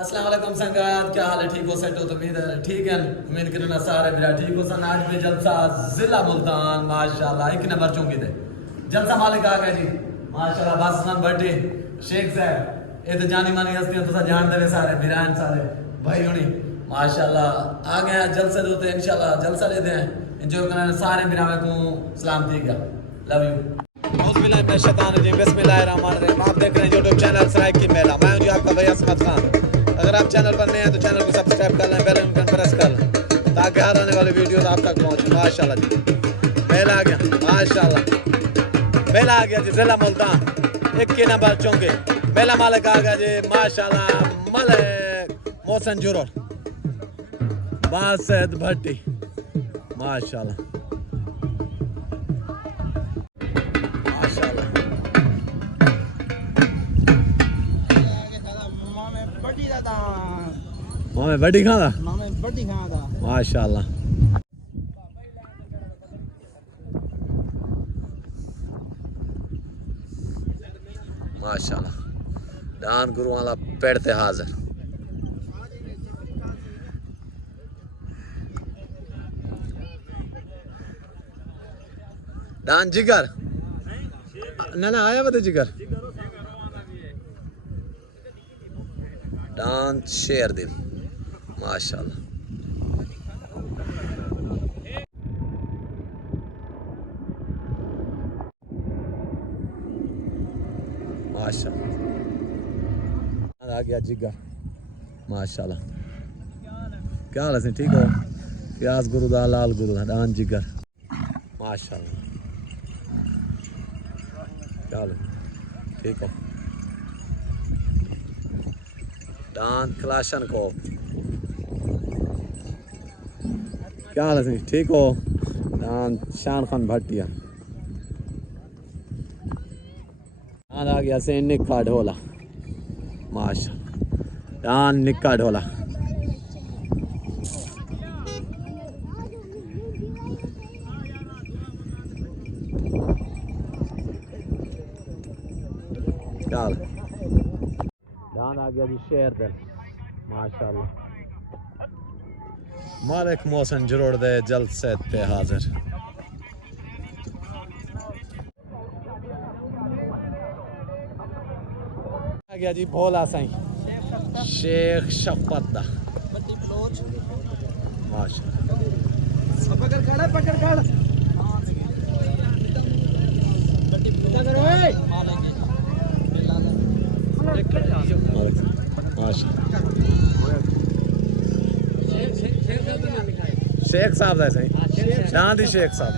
अस्सलाम वालेकुम संगात, क्या हाल है? ठीक हो? सेट हो? तो ठीक है। उम्मीद करना सारे मेरा ठीक हो सन। आज भी जलसा जिला मुल्तान माशाल्लाह एक नंबर चुंगी दे जलसा मालिक आ गया जी माशाल्लाह। बासन बर्थडे शेख साहब ये तो जानी मानी हस्तियां तो जान दे सारे बिरान सारे भाई हुनी माशाल्लाह आ गए जलसे दोते इंशाल्लाह जलसा लेते हैं एंजॉय करना सारे बिरान को सलाम ठीक है। Love you. बिस्मिल्लाहिर्रहमानिर्रहीम। आप देख रहे हैं यूट्यूब चैनल सराय की मेला। मैं हूं जी आपका भाई असमत खान। अगर आप चैनल पर नए हैं तो चैनल को सब्सक्राइब कर लें, बेल आइकन प्रेस कर लें ताकि हर आने वाली वीडियो आप तक पहुंचे। माशाल्लाह जी मेला आ गया माशाल्लाह। मेला आ गया जी जिला मुल्तान 21 नंबर चौंके मेला मालिक आ गया जी माशाल्लाह। मलिक मोहसिन जुरोर बासद भट्टी माशाल्लाह मामे बड़ी खादा माशाल्लाह। माशाल्लाह दान गुरु वाला पेड़ते हाजिर दान जिगर ना आया बता जिगर दान शेर दिल माशाल्लाह। माशाल्लाह आ गया जिगर माशाल्लाह। क्या हाल है? ठीक हो? प्याज गुरुदा लाल गुरुदा दान जिगर माशाल्लाह। क्या हाल है? ठीक हो? दान क्लाशन को क्या हाल है? ठीक हो? दान शान खान भट्टिया दान आ गया से निक्का ढोला माशाल्लाह। दान निक्का ढोला क्या हाल? दान आ गया जी शेर दिल माशाल्लाह। मालिक मोहसिन जुरोड़ दे जल्द से पे हाजिर आ गया जी भोला साईं शेख शफत दा माशाल्लाह। शेख साहब है सही चांदी शेख साहब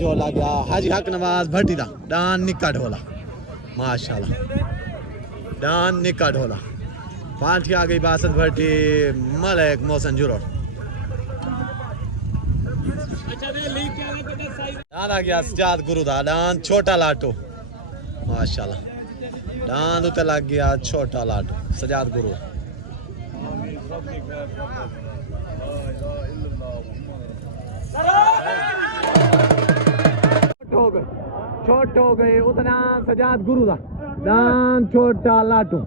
ढोला गया हाजी हक नवाज भट्टी दा डान निक्का ढोला माशाल्लाह। डान निक्का ढोला पांच की आ गई बासत भट्टी मलिक मोहसिन जुरोर डान आ गया सजाद गुरु दा डान छोटा लाटू माशाल्लाह। डान उते लग गया छोटा लाटू सजाद गुरु छोट हो गए उतना सजाद गुरु दा दान छोटा लाटू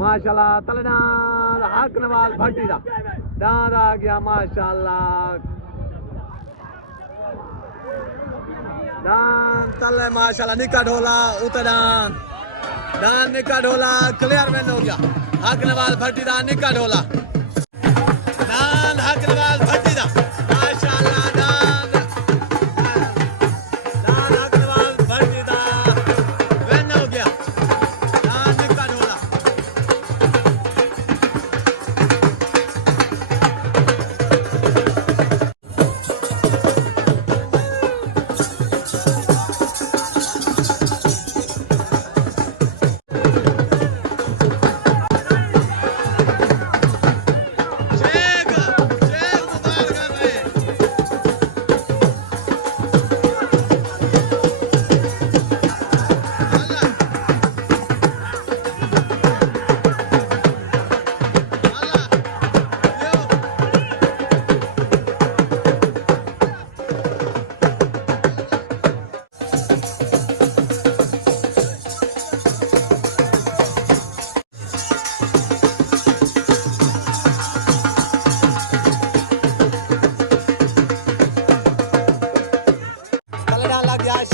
माशाल्लाह। तलनाल हक नवाज भट्टी दा दान आ गया माशाल्लाह। दान तले माशाल्लाह निका ढोला उतरान दान निका ढोला क्लियर में हो गया। हक नवाज भट्टी दा निका ढोला दान हक नवाज भट्टी दा माशाल्लाह। दान दान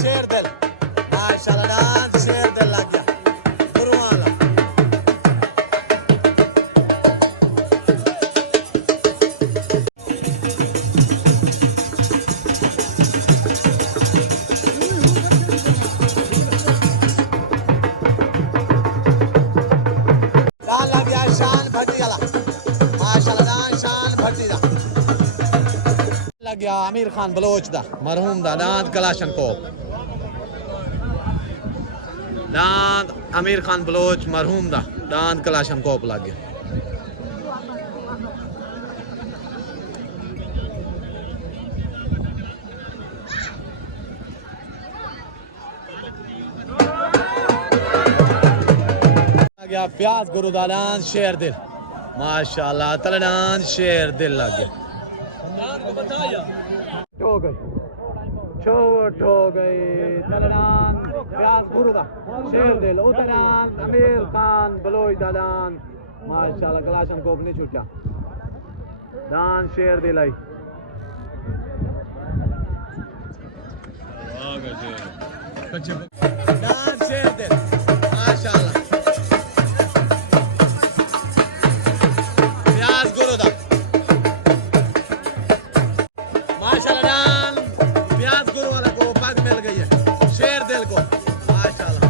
शेर दिल माशाल्लाह शेर दिल लग गया गुरुवाला डाल लग गया शान भट्टी वाला माशाल्लाह शान भट्टी दा लग गया आमिर खान बलोच दा मरहूम दा दांत कलाशन को दांत आमिर खान बलोच मरहूम दा दांत कलाशन कोप लग गया गया प्याज गुरु दा दांत शेर दिल माशाल्लाह तलदान शेर दिल लग गया हो गई छोट हो गई तलदान प्याज गुरु दा शेर दिल उतरान आमिर खान बलोच दा दान माशाल्लाह कलाशन कोप नहीं छूटा दान शेर दिल आई दान शेर दिल माशाल्लाह प्याज गुरु दा माशाल्लाह दान प्याज गुरु वाला को पग मिल गई है शेर दिल को माशाल्लाह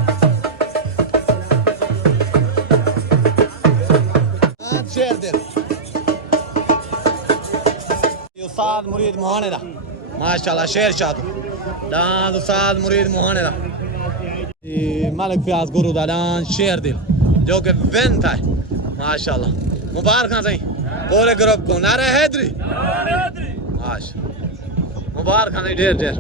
शेर दिल उस्ताद मुरीद मोहाने दा माशाल्लाह शेर शाह दान उस्ताद मुरीद मोहाने दा मलिक प्याज गुरु दा दान शेर दिल जो कि विन था माशाल्लाह मुबारक सही पूरे ग्रुप को नारे हैदरी माशाल्लाह मुबारक सही ढेर ढेर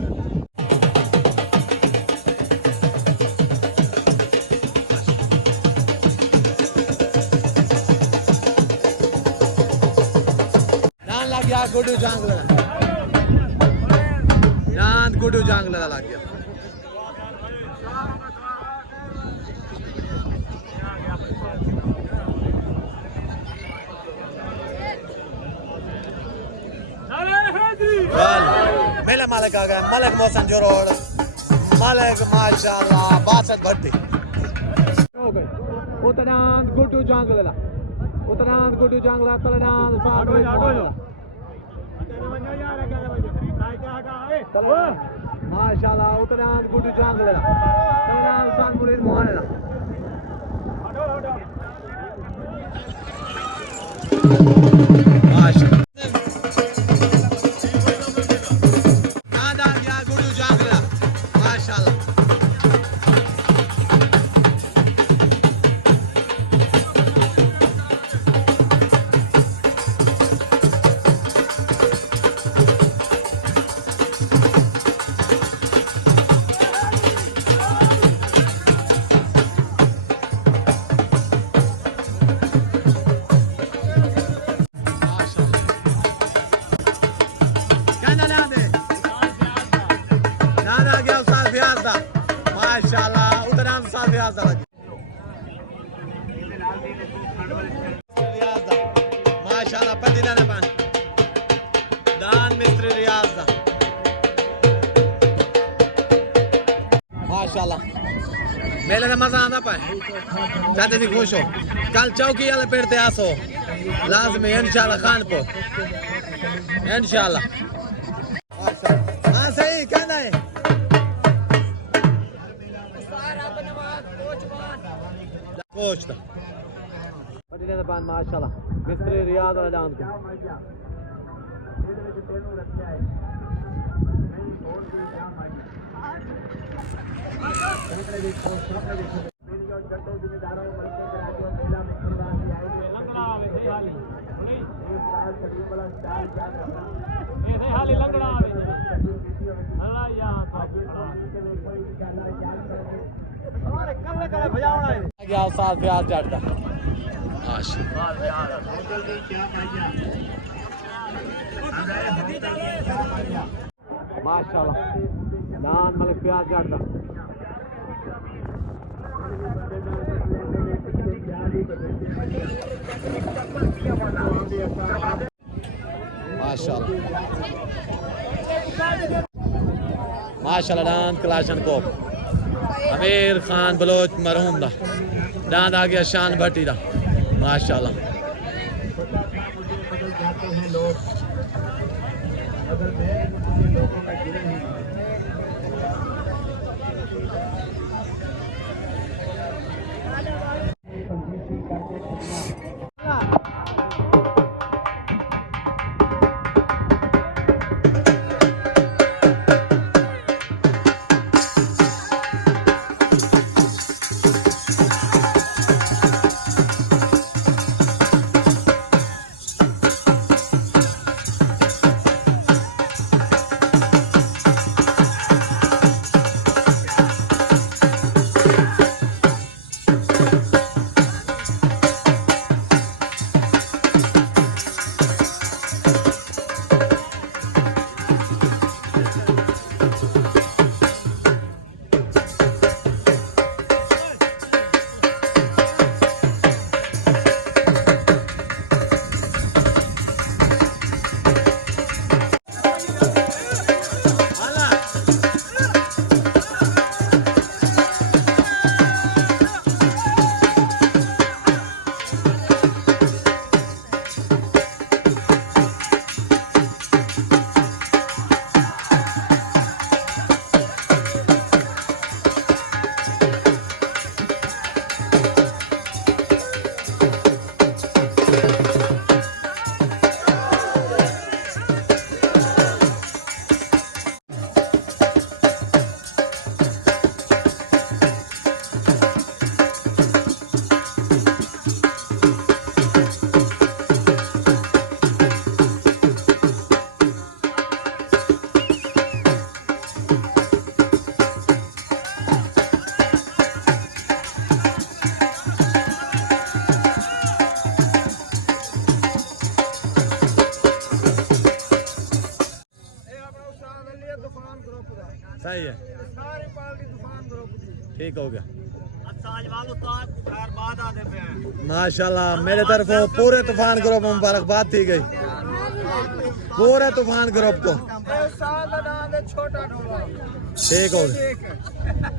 दान लग गया गुड्डू जांगला दान गुड्डू जांगला लग गया मेला मालिक आ गया मलिक मोहसन जोरोड़ मलिक माशाल्लाह बासठ भट्टी हो गई उतरान गुड्डू जांगला तलदान माशाल्लाह उतरान गुड्डू जांगला तलदान सान मुरीद मोहाने माशाल्लाह माशाल्लाह उतना साल रियाज माशाल्लाह पतिला ने पान दान मिस्त्री रियाज माशाल्लाह मेले का मजा आना पाए चाहते थी खुश हो कल चौकी वाले पेड़ ते आसो लाजमी इंशाल्लाह खानपुर इंशाल्लाह हाँ सही कहना है पोछता पटने दे पान माशाल्लाह मिस्त्री रियाद वाला डांस को क्या साल प्याज चढ़ता माशाल्लाह नान मलिक प्याज चढ़ता माशाल्लाह माशाल्लाह डांद कलाशन को अमीर खान बलोच मरहूम दा डांद आ गया शान भट्टी दा माशाल्लाह सही है ठीक हो गया माशाल्लाह मेरे तरफ पूरे तूफान ग्रुप मुबारकबाद थी गई पूरे तूफान ग्रुप को ठीक हो गया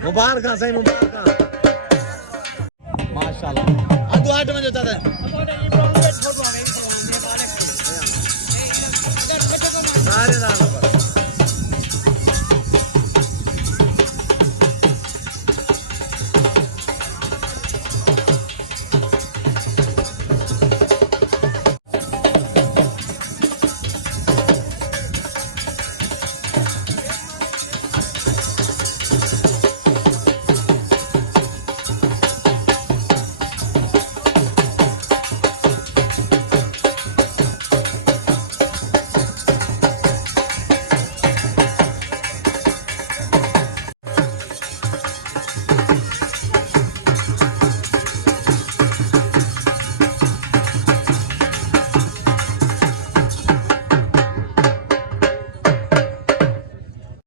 मुबारक सही मुबारक माशाल्लाह आज 8 बजे जाता है सारे